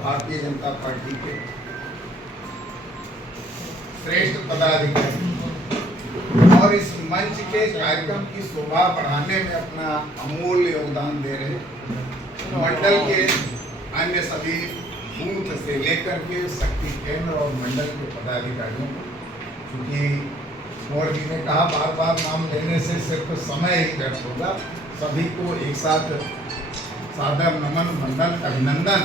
Bharatiya Janata party के श्रेष्ठ पदाधिकारी और इस मंच के कार्यक्रम की शोभा बढ़ाने में अपना अमूल्य योगदान दे रहे मंडल के अन्य सभी बूथ से लेकर के शक्ति केंद्र और मंडल के पदाधिकारियों को, क्योंकि मोर जी ने कहा बार बार नाम लेने से सिर्फ समय ही व्यर्थ होगा। सभी को एक साथ सादर नमन, वंदन, अभिनंदन।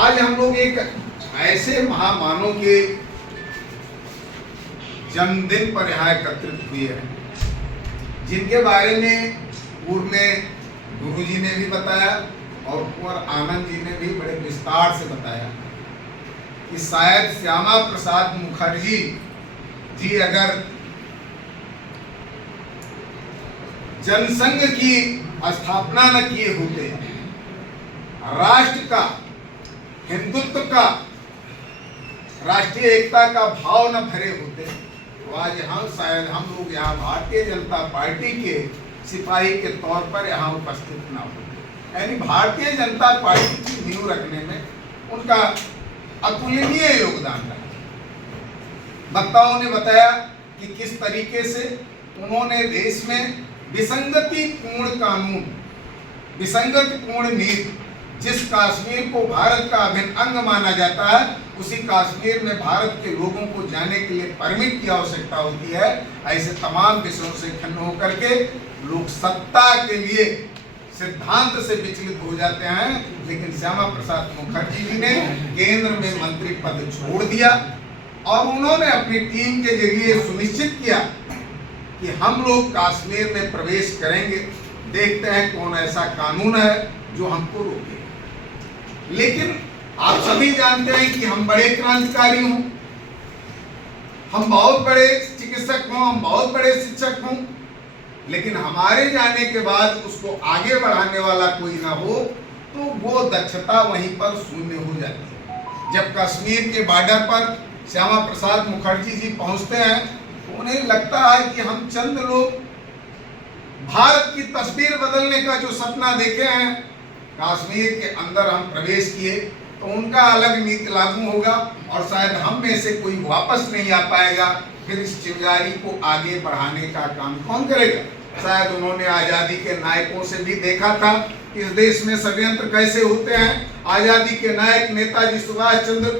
आज हम लोग एक ऐसे महामानव के जन्मदिन पर यहाँ एकत्रित हुए हैं जिनके बारे में पूर्व में गुरु जी ने भी बताया और कुंवर आनंद जी ने भी बड़े विस्तार से बताया कि शायद श्यामा प्रसाद मुखर्जी जी अगर जनसंघ की स्थापना न किए होते, राष्ट्र का, हिंदुत्व का, राष्ट्रीय एकता का भाव न भरे होते, तो आज हम शायद हम लोग यहाँ भारतीय जनता पार्टी के सिपाही के तौर पर यहाँ उपस्थित न होते। यानी भारतीय जनता पार्टी की नींव रखने में उनका अतुलनीय योगदान रहा। वक्ताओं ने बताया कि किस तरीके से उन्होंने देश में विसंगतिपूर्ण कानून, विसंगतिपूर्ण नीति, जिस कश्मीर को भारत का अभिन्न अंग माना जाता है, उसी कश्मीर में भारत के लोगों को जाने के लिए परमिट की आवश्यकता होती है। ऐसे तमाम विषयों से खिन्न होकर के लोग सत्ता के लिए सिद्धांत से विचलित हो जाते हैं। लेकिन श्यामा प्रसाद मुखर्जी जी ने केंद्र में मंत्री पद छोड़ दिया और उन्होंने अपनी टीम के जरिए सुनिश्चित किया कि हम लोग कश्मीर में प्रवेश करेंगे। देखते हैं कौन ऐसा कानून है जो हमको रोके। लेकिन आप सभी जानते हैं कि हम बड़े क्रांतिकारी हों, हम बहुत बड़े चिकित्सक हों, हम बहुत बड़े शिक्षक हों, लेकिन हमारे जाने के बाद उसको आगे बढ़ाने वाला कोई ना हो तो वो दक्षता वहीं पर शून्य हो जाती है। जब कश्मीर के बॉर्डर पर श्यामा प्रसाद मुखर्जी जी पहुंचते हैं तो उन्हें लगता है कि हम चंद लोग भारत की तस्वीर बदलने का जो सपना देखे हैं, कश्मीर के अंदर हम प्रवेश किए तो उनका अलग नीति लागू होगा और शायद हम में से कोई वापस नहीं आ पाएगा। फिर इस चिंगारी को आगे बढ़ाने का काम कौन करेगा? शायद उन्होंने आज़ादी के नायकों से भी देखा था इस देश में षड्यंत्र कैसे होते हैं। आज़ादी के नायक नेताजी सुभाष चंद्र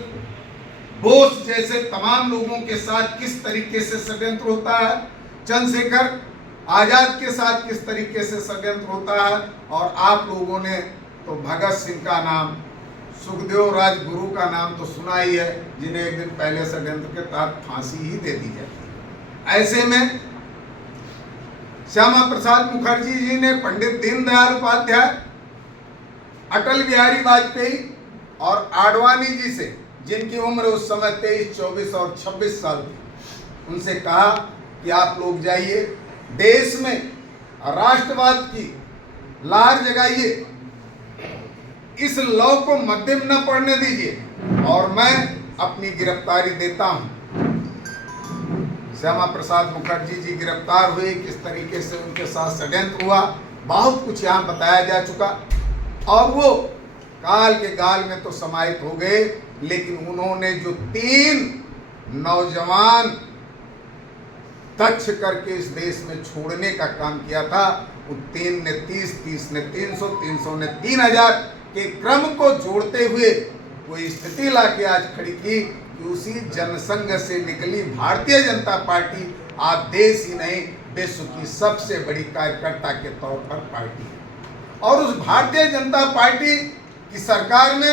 बोस जैसे तमाम लोगों के साथ किस तरीके से षड्यंत्र होता है, चंद्रशेखर आजाद के साथ किस तरीके से षड्यंत्र होता है। और आप लोगों ने तो भगत सिंह का नाम, सुखदेव राजगुरु का नाम तो सुना ही है, जिन्हें एक दिन पहले षड्यंत्र के तहत फांसी ही दे दी जाती है। ऐसे में श्यामा प्रसाद मुखर्जी जी ने पंडित दीनदयाल उपाध्याय, अटल बिहारी वाजपेयी और आडवाणी जी से, जिनकी उम्र उस समय 23, 24 और 26 साल थी, उनसे कहा कि आप लोग जाइए, देश में राष्ट्रवाद की लहर जगाइए, इस लौ को मध्यम न पड़ने दीजिए और मैं अपनी गिरफ्तारी देता हूं। श्यामा प्रसाद मुखर्जी जी गिरफ्तार हुए, किस तरीके से उनके साथ षड्यंत्र हुआ, बहुत कुछ यहाँ बताया जा चुका और वो काल के गाल में तो समाहित हो गए। लेकिन उन्होंने जो 3 नौजवान दक्ष करके इस देश में छोड़ने का काम किया था, वो 3 ने 30, 30 ने 300, 300 ने 3000 के क्रम को जोड़ते हुए कोई स्थिति लाके आज खड़ी की कि उसी जनसंघ से निकली भारतीय जनता पार्टी आज देश ही नहीं विश्व की सबसे बड़ी कार्यकर्ता के तौर पर पार्टी है। और उस भारतीय जनता पार्टी की सरकार में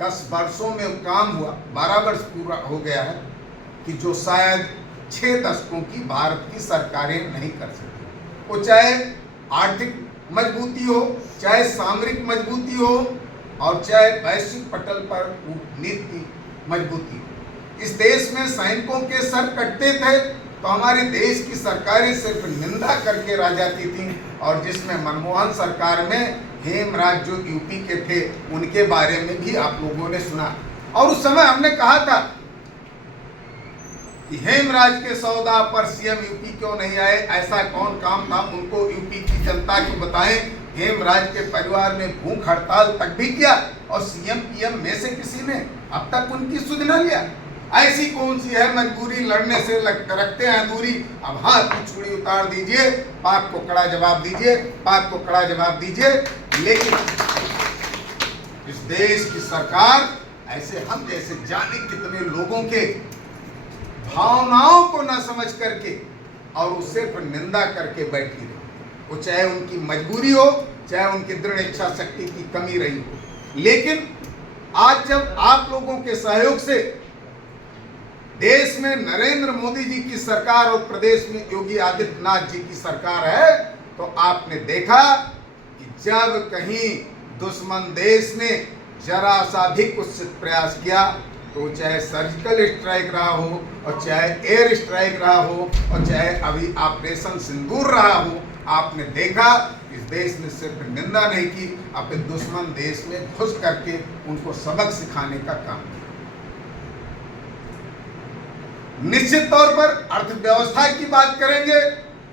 10 वर्षों में काम हुआ, 12 वर्ष पूरा हो गया है, कि जो शायद 6 दशकों की भारत की सरकारें नहीं कर सकती। वो चाहे आर्थिक मजबूती हो, चाहे सामरिक मजबूती हो और चाहे वैश्विक पटल पर कूटनीति मजबूती हो। इस देश में सैनिकों के सर कटते थे तो हमारे देश की सरकारें सिर्फ निंदा करके रह जाती थीं। और जिसमें मनमोहन सरकार में हेमराज जो यूपी के थे, उनके बारे में भी आप लोगों ने सुना। और उस समय हमने कहा था कि हेमराज के सौदा पर सीएम यूपी क्यों नहीं आए, ऐसा कौन काम था उनको यूपी की जनता को बताएं। हेमराज के परिवार में भूख हड़ताल तक भी किया और सीएम पीएम में से किसी ने अब तक उनकी सुध न लिया। ऐसी कौन सी है मजबूरी, लड़ने से रखते हैं दूरी। अब हाथ की छुरी उतार दीजिए, पाक को कड़ा जवाब दीजिए, पाक को कड़ा जवाब दीजिए। लेकिन इस देश की सरकार ऐसे हम जैसे जाने कितने लोगों के भावनाओं को न समझ करके और उससे पर निंदा करके बैठी रही, वो चाहे उनकी मजबूरी हो, चाहे उनकी दृढ़ इच्छा शक्ति की कमी रही हो। लेकिन आज जब आप लोगों के सहयोग से देश में नरेंद्र मोदी जी की सरकार और प्रदेश में योगी आदित्यनाथ जी की सरकार है, तो आपने देखा कि जब कहीं दुश्मन देश ने जरा सा भी कुत्सित प्रयास किया, तो चाहे सर्जिकल स्ट्राइक रहा हो और चाहे एयर स्ट्राइक रहा हो और चाहे अभी ऑपरेशन सिंदूर रहा हो, आपने देखा इस देश ने सिर्फ निंदा नहीं की, अपने दुश्मन देश में घुस करके उनको सबक सिखाने का काम किया। निश्चित तौर पर अर्थव्यवस्था की बात करेंगे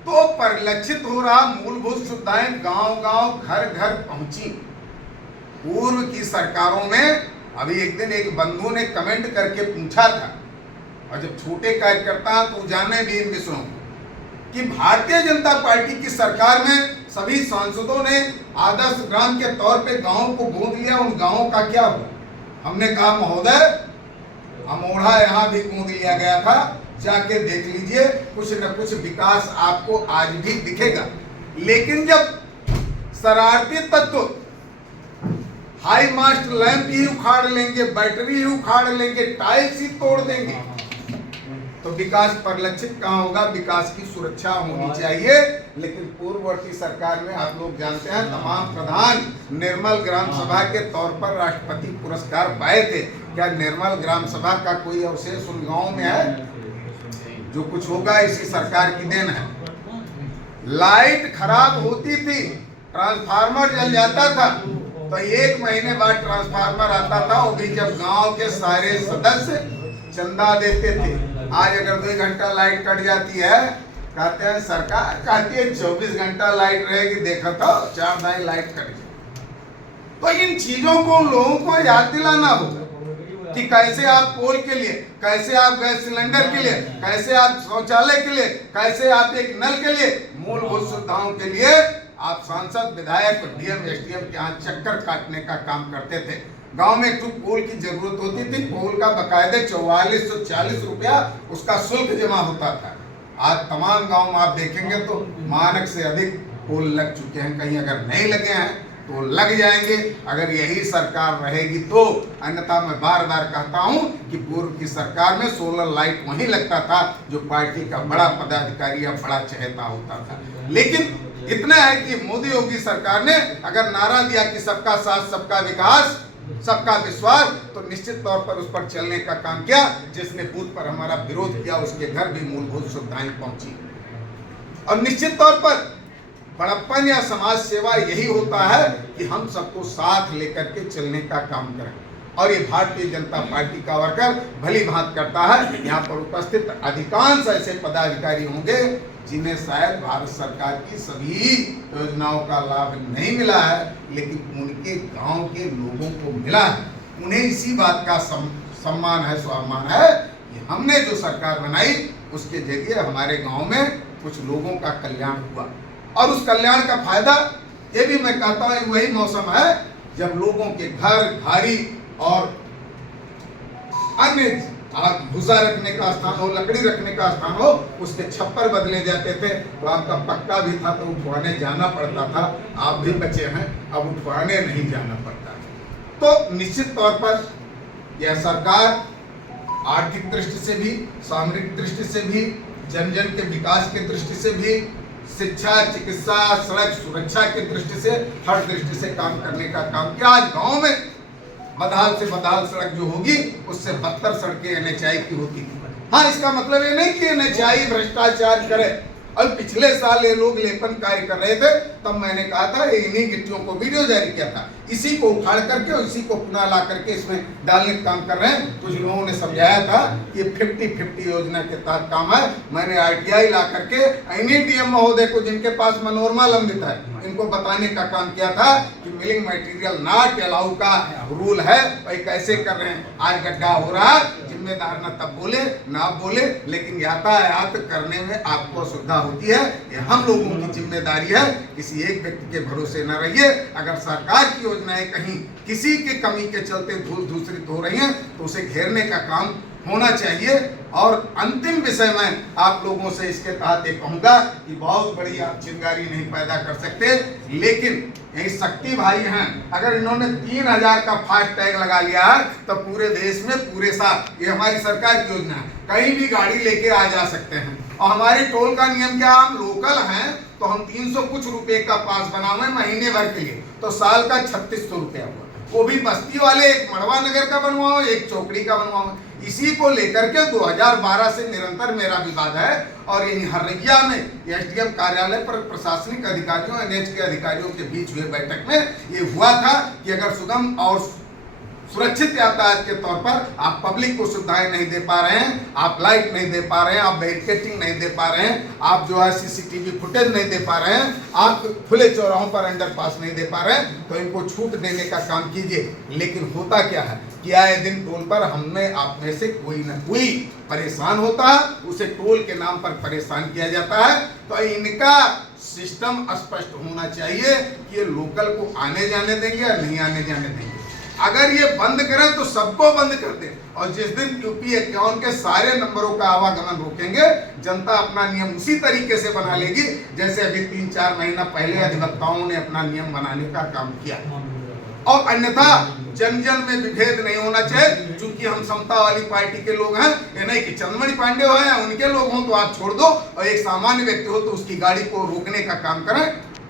तो परिलक्षित हो रहा मूलभूत सुविधाएं गांव-गांव, घर-घर पहुंची। पूर्व की सरकारों में अभी एक दिन एक बंधु ने कमेंट करके पूछा था, और जब छोटे कार्यकर्ता तो जाने भी इन विषयों कि भारतीय जनता पार्टी की सरकार में सभी सांसदों ने आदर्श ग्राम के तौर पे गांव को गोद लिया, उन गांवों का क्या हुआ? हमने कहा महोदय, अमोढ़ा यहाँ भी गोद लिया गया था, जाके देख लीजिए, कुछ न कुछ विकास आपको आज भी दिखेगा। लेकिन जब शरारती तत्व हाई मास्ट लैंप ही उखाड़ लेंगे, बैटरी ही उखाड़ लेंगे, टाइल्स ही तोड़ देंगे, तो विकास परिलक्षित कहाँ होगा? विकास की सुरक्षा होनी चाहिए। लेकिन पूर्ववर्ती सरकार में आप लोग जानते हैं तमाम प्रधान निर्मल ग्राम सभा के तौर पर राष्ट्रपति पुरस्कार पाए थे। क्या निर्मल ग्राम सभा का कोई अवशेष उन गाँव में है? जो कुछ होगा इसी सरकार की देन है। लाइट खराब होती थी, ट्रांसफार्मर जल जाता था, तो 1 महीने बाद ट्रांसफार्मर आता था, वो भी जब गांव के सारे सदस्य चंदा देते थे। आज अगर 2 घंटा लाइट कट जाती है, कहते हैं सरकार कहती है 24 घंटा लाइट रहेगी, देखा था 4 दाई लाइट कट गई। तो इन चीजों को लोगों को याद दिलाना होगा कि कैसे आप पोल के लिए, कैसे आप गैस सिलेंडर के लिए, कैसे आप शौचालय के लिए, कैसे आप एक नल के लिए, मूलभूत सुविधाओं के लिए आप सांसद, विधायक, डीएम, एसडीएम के यहाँ चक्कर काटने का काम करते थे। गांव में एक पोल की जरूरत होती थी, पोल का बकायदे 4440 रुपया उसका शुल्क जमा होता था। आज तमाम गांव में आप देखेंगे तो मानक से अधिक पोल लग चुके हैं, कहीं अगर नहीं लगे हैं तो लग जाएंगे अगर यही सरकार रहेगी तो। अन्यथा मैं बार बार कहता हूं कि पूर्व की सरकार में सोलर लाइट वहीं लगता था जो पार्टी का बड़ा पदाधिकारी या बड़ा चहेता होता था। लेकिन इतना है कि मोदी योगी सरकार ने अगर नारा दिया कि सबका साथ, सबका विकास, सबका विश्वास, तो निश्चित तौर पर उस पर चलने का काम किया। जिसने बूथ पर हमारा विरोध किया उसके घर भी मूलभूत सुविधाएं पहुंची। और निश्चित तौर पर बड़प्पन या समाज सेवा यही होता है कि हम सबको साथ लेकर के चलने का काम करें। और ये भारतीय जनता पार्टी का वर्कर भली भांति करता है। यहाँ पर उपस्थित अधिकांश ऐसे पदाधिकारी होंगे जिन्हें शायद भारत सरकार की सभी योजनाओं का लाभ नहीं मिला है, लेकिन उनके गांव के लोगों को मिला है। उन्हें इसी बात का सम्मान है, स्वाभिमान है कि हमने जो सरकार बनाई उसके जरिए हमारे गांव में कुछ लोगों का कल्याण हुआ। और उस कल्याण का फायदा ये भी मैं कहता हूँ वही मौसम है जब लोगों के घर, घारी और अन्य भूसा रखने का स्थान हो, लकड़ी रखने का स्थान हो, उसके छप्पर बदले जाते थे। तो आपका पक्का भी था तो उठवाने जाना पड़ता था। आप भी बचे हैं, अब उठवाने नहीं जाना पड़ता। तो निश्चित तौर पर यह सरकार आर्थिक दृष्टि से भी, सामरिक दृष्टि से भी, जन जन के विकास की दृष्टि से भी, शिक्षा, चिकित्सा, सड़क सुरक्षा की दृष्टि से, हर दृष्टि से काम करने का काम किया। आज गांव में बदहाल से बदहाल सड़क जो होगी उससे 72 सड़कें NHI की होती थी। हाँ, इसका मतलब ये नहीं कि NHI भ्रष्टाचार करे और पिछले साल ये लोग लेपन कार्य कर रहे थे, तब मैंने कहा था इन्हीं गिट्टियों को वीडियो जारी किया था, इसी को उखाड़ करके और इसी को पुनः ला करके इसमें डालने का काम कर रहे हैं। कुछ लोगों ने समझाया था कि 50-50 योजना के तहत काम है। मैंने RTI ला करके इन्हीं DM महोदय को, जिनके पास मनोरमा लंबित है, इनको बताने का काम किया था कि मिलिंग मटेरियल नॉट अलाउ का रूल है, भाई कैसे कर रहे हैं। आज गड्ढा हो रहा है, जिम्मेदार न तब बोले ना बोले, लेकिन यातायात करने में आपको असुविधा होती है, ये हम लोगों की जिम्मेदारी है। किसी एक व्यक्ति के भरोसे न रहिए। अगर सरकार की योजनाएं कहीं किसी के कमी के चलते दूषित हो रही हैं तो उसे घेरने का काम होना चाहिए। और अंतिम विषय में आप लोगों से इसके तहत ये कहूँगा कि बहुत बड़ी आप चिंगारी नहीं पैदा कर सकते, लेकिन यही शक्ति भाई हैं, अगर इन्होंने 3000 का फास्ट टैग लगा लिया तो पूरे देश में पूरे साल, ये हमारी सरकार की योजना है, कहीं भी गाड़ी लेके आ जा सकते हैं। और हमारे टोल का नियम क्या, हम लोकल हैं तो हम 300 कुछ रुपए का पास बनावे महीने भर के लिए, तो साल का 3600 रुपया हुआ। वो भी बस्ती वाले, एक मड़वा नगर का बनवाओ, एक चौकड़ी का बनवाओ। इसी को लेकर के 2012 से निरंतर मेरा विवाद है। और यही हरैया में SDM कार्यालय पर प्रशासनिक अधिकारियों, NH के अधिकारियों के बीच हुए बैठक में ये हुआ था कि अगर सुगम और सुरक्षित यातायात के तौर पर आप पब्लिक को सुविधाएं नहीं दे पा रहे हैं, आप लाइट नहीं दे पा रहे हैं, आप बैरिकेडिंग नहीं दे पा रहे हैं, आप जो है CCTV फुटेज नहीं दे पा रहे हैं, आप खुले चौराहों पर अंडरपास नहीं दे पा रहे हैं, तो इनको छूट देने का काम कीजिए। लेकिन होता क्या है कि आए दिन टोल पर हमने आप में से कोई न कोई परेशान होता है, उसे टोल के नाम पर परेशान किया जाता है। तो इनका सिस्टम स्पष्ट होना चाहिए कि ये लोकल को आने जाने देंगे या नहीं आने जाने देंगे। अगर ये बंद करें तो सबको बंद कर दें, और जिस दिन UP 51 के सारे नंबरों का आवागमन रोकेंगे, जनता अपना नियम उसी तरीके से बना लेगी जैसे अभी 3-4 महीना पहले अधिवक्ताओं ने अपना नियम बनाने का काम किया। और अन्यथा जन जन में विभेद नहीं होना चाहिए। चूंकि हम समता वाली पार्टी के लोग हैं, ये नहीं कि चंद्रमणि पांडे हो या उनके लोग हों तो आप छोड़ दो, और एक सामान्य व्यक्ति हो तो उसकी गाड़ी को रोकने का काम करें।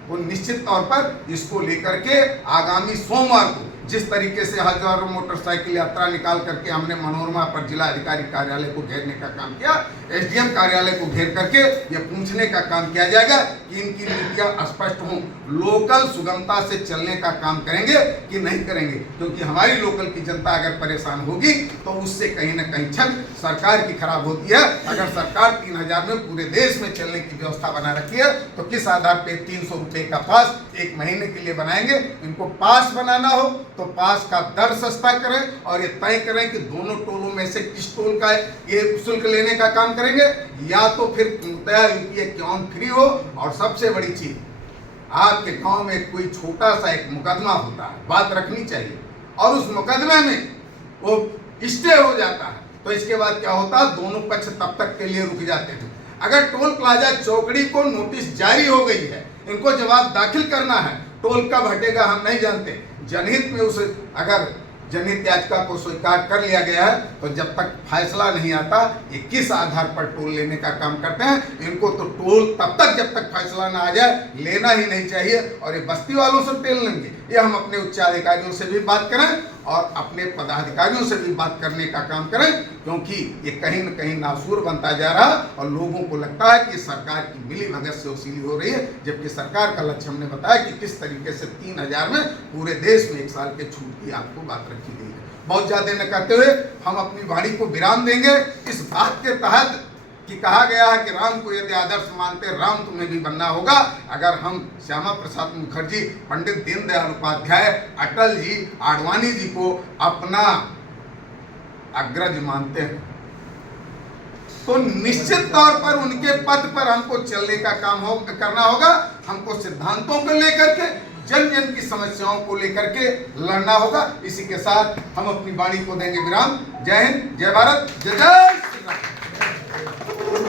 वो निश्चित तौर पर इसको लेकर के आगामी सोमवार को जिस तरीके से हजारों मोटरसाइकिल यात्रा निकाल करके हमने मनोरमा पर जिला अधिकारी कार्यालय को घेरने का काम किया, SDM कार्यालय को घेर करके ये पूछने का काम किया जाएगा कि इनकी नीतियां स्पष्ट हों, लोकल सुगमता से चलने का काम करेंगे कि नहीं करेंगे। क्योंकि हमारी लोकल की जनता अगर परेशान होगी तो उससे कहीं ना कहीं छक सरकार की खराब होती है। अगर सरकार 3000 में पूरे देश में चलने की व्यवस्था बना रखी है तो किस आधार पे 300 रुपए का पास 1 महीने के लिए बनाएंगे। इनको पास बनाना हो तो पास का दर सस्ता करें और ये तय करें कि दोनों टोलों में से किस टोल का ये शुल्क लेने का काम करेंगे, या तो फिर UP 51 फ्री हो। और सबसे बड़ी चीज, आपके गांव में कोई छोटा सा एक मुकदमा होता है, बात रखनी चाहिए, और उस मुकदमे में वो स्टे हो जाता है, तो इसके बाद क्या होता है, दोनों पक्ष तब तक के लिए रुक जाते थे। अगर टोल प्लाजा चौकड़ी को नोटिस जारी हो गई है, इनको जवाब दाखिल करना है, टोल कब हटेगा हम नहीं जानते। जनहित में उसे अगर जनहित याचिका को स्वीकार कर लिया गया है तो जब तक फैसला नहीं आता ये किस आधार पर टोल लेने का काम करते हैं। इनको तो टोल तब तक जब तक फैसला ना आ जाए लेना ही नहीं चाहिए। और ये बस्ती वालों से टेल लेंगे, ये हम अपने उच्च अधिकारियों से भी बात करें और अपने पदाधिकारियों से भी बात करने का काम करें, क्योंकि ये कहीं न कहीं नासूर बनता जा रहा है और लोगों को लगता है कि सरकार की मिली भगत से वसूली हो रही है, जबकि सरकार का लक्ष्य हमने बताया कि किस तरीके से 3000 में पूरे देश में 1 साल के छूट की आपको बात रखी गई है। बहुत ज्यादा न करते हुए हम अपनी वाणी को विराम देंगे इस बात के तहत कि कहा गया है कि राम को यदि आदर्श मानते राम तुम्हें भी बनना होगा। अगर हम श्यामा प्रसाद मुखर्जी, पंडित दीनदयाल उपाध्याय, अटल जी, आडवाणी जी को अपना अग्रज मानते हैं तो निश्चित तौर पर उनके पथ पर हमको चलने का काम करना होगा। हमको सिद्धांतों को लेकर के, जन जन की समस्याओं को लेकर के लड़ना होगा। इसी के साथ हम अपनी वाणी को देंगे विराम। जय हिंद, जय भारत, जय जय।